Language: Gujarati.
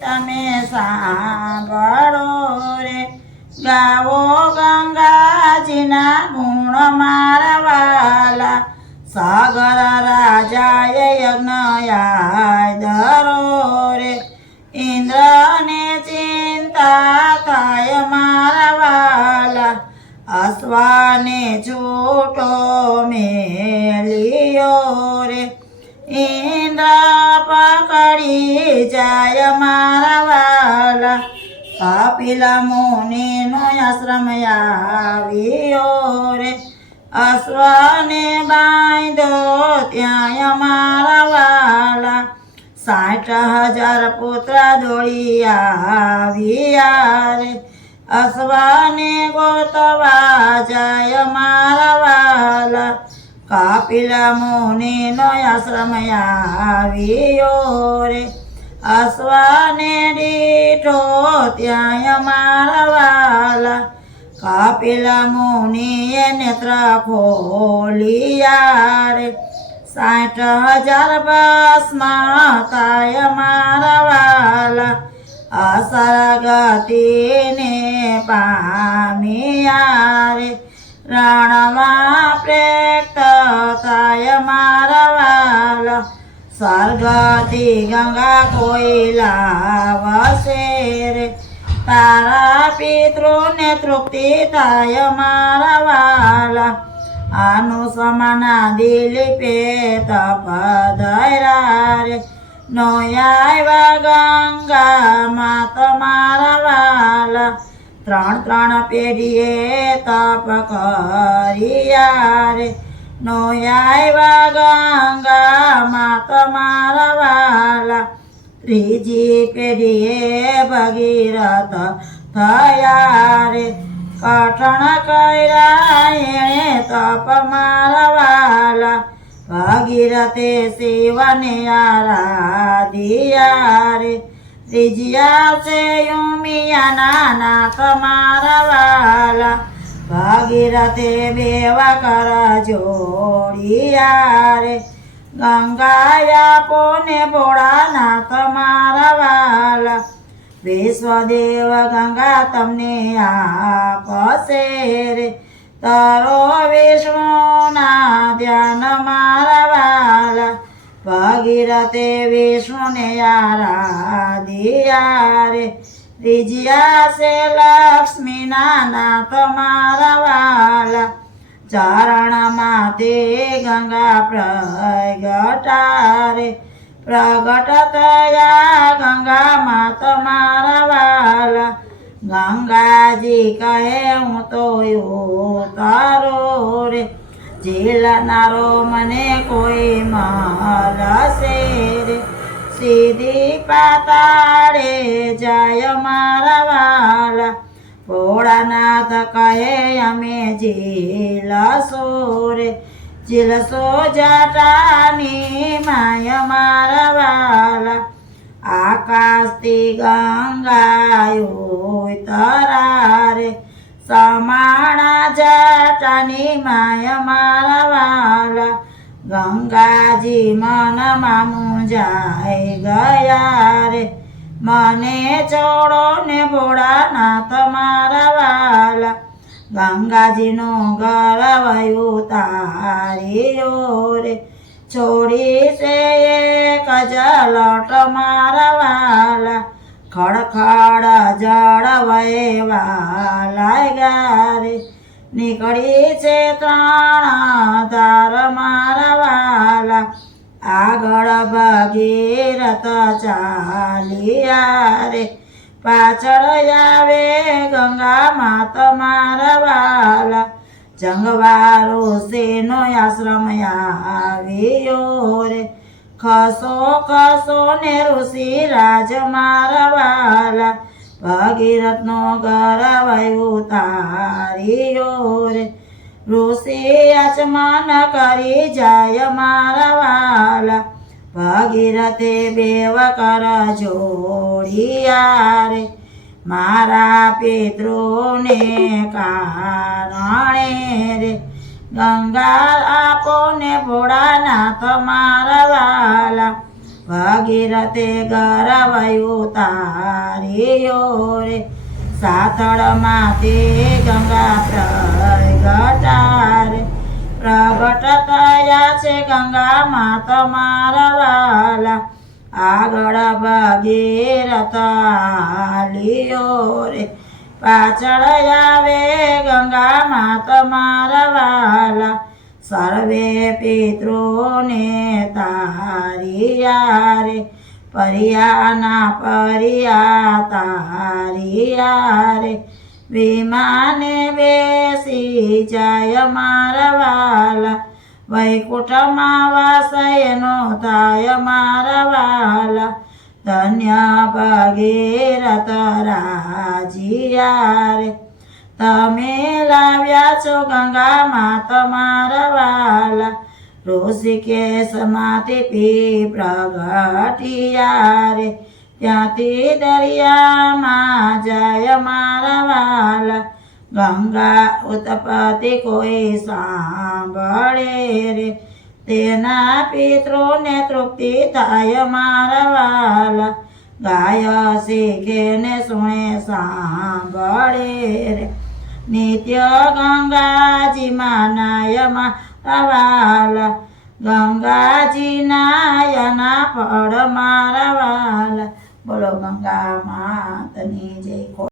તમે સાંભળો રે, ગાવો ગંગાજીના ગુણ મારા વાલા. સાગર રાજાએ યજ્ઞ ધરો રે, ઇન્દ્રને ચિંતા થાય મારા વાલા. અશ્વાને છૂટો મેલિયો રે, ઇન્દ્ર પકડી જાય મારા વાલા. કપિલ મુનિનો આશ્રમ આવ્યો રે, અશ્વને બાંધો ત્યાં મારા વાલા. 60,000 પુત્ર દોડી આવ્યા રે, અશ્વને ગોતવા જાય મારા વાલા. કપિલ મુનિનો આશ્રમ આવ્યો રે, અશ્વને દીઠો ત્યાં મારા વાલા. કપિલ મુનિએ નેત્ર ખોલિયા રે, 60,000 ભસ્મ થાય મારા વાલા. અસરગતિને પામ્યા રે, રણમાં પ્રેત થાય મારા વાલા. સ્વર્ગથી ગંગા કોઈ લાવશે રે, તારા પિતૃને તૃપ્તિ થાય મારા વાલા. આનું સમાના દિલીપે તપધર્યા રે, નો આવ્યા ગંગામાં તમારા વાલા. 3 પેઢીએ તપ કર્યા રે, નો આવ્યા ગંગામાં તમારા વાલા. 3જી પેઢીએ ભગીરથ થયા રે, કઠણ કર્યા એણે તપ મારા વાલા. ભગીરથે શિવને આરાધ્યા રે, 3જી છે ઉમિયાના નાથ મારા વાલા. ભગીરથે 2 કર જોડિયા રે, ગંગાયા પોને ભોળાનાથ મારા વાલા. વિશ્વદેવ ગંગા તમને આપશે રે, તરો વિષ્ણુના ધ્યાન મારા વાલા. ભગીરથે વિષ્ણુને આરાધ્યા રે, 3જી છે લક્ષ્મીના નાથ મારા વાલા. ચરણમાંથી ગંગા પ્રગટા રે, પ્રગટ થયા ગંગામાં તમારા વાલા. ગંગાજી કહે હું તો ઉતારો રે, ઝીલનારો મને કોઈ મળશે રે. સીધી પાતાળે જાય મારા વાલા. ભોળાનાથ કહે અમે ઝીલશો રે, ઝીલશો જટાની માય મારા વાલા. આકાશથી ગંગા ઉતરા રે, સમાણા જટાની માય મારા વાલા. ગંગાજી મનમાં મૂંઝાઈ ગયા રે, મને છોડો ને ભોળાનાથ મારા વાલા. ગંગાજીનો ગર્વ ઉતાર્યો રે, છોડી છે એક જલટ મારા વાલા. ખડખડ જળ વહેવા લાગ્યા રે, નીકળી છે 3 ધાર મારા વાલા. આગળ ભગીરથ ચાલ્યા રે, પાછળ આવે ગંગા માત મારા વાલા. જંગવારો શેનો આશ્રમ આવ્યો રે, ખસો ખસો ને ઋષિ રાજ મારા વાલા. ભગીરથનો ગર્વ ઉતાર્યો રે, ઋષિ આચમન કરી જાય મારા વાલા. ભગીરથે 2 કર જોડિયા રે, મારા પિતૃને કારણે રે. ગંગા આપો ને ભોળાનાથ મારા વાલા. ભગીરથે ગરવાયું તાર્યો રે સાથળમાં તે ગંગા પ્રગટા રે પ્રગટ થયા છે ગંગા માં તમારા વાલા આગળ ભગીરથ હાલ્યો રે પાછળ આવે ગંગા માં તમારા વાલા સર્વે પિતૃને તારિયા રે પરિયાના પરિયા તારિયા રે વિમાને બેસી જાય મારા વાલા વૈકુંઠમાં વાસયનો થાય મારા વાલા ધન્ય ભગીરથ રાજીયા રે તમે લાવ્યા છો ગંગામાં તમારા વાલા ઋષિકેશમાંથી પી પ્રગટિયા રે ત્યાંથી દરિયામાં જાય મારા વાલા ગંગા ઉત્પત્તિ કોઈ સાંભળે રે તેના પિતૃને તૃપ્તિ થાય મારા વાલા ગાય શીખે ને સુણે સાંભળે રે નિત્ય ગંગાજી નાય મારા વાલા ગંગાજી નાયના ફળ મારા વાલા બોલો ગંગા માતની જય.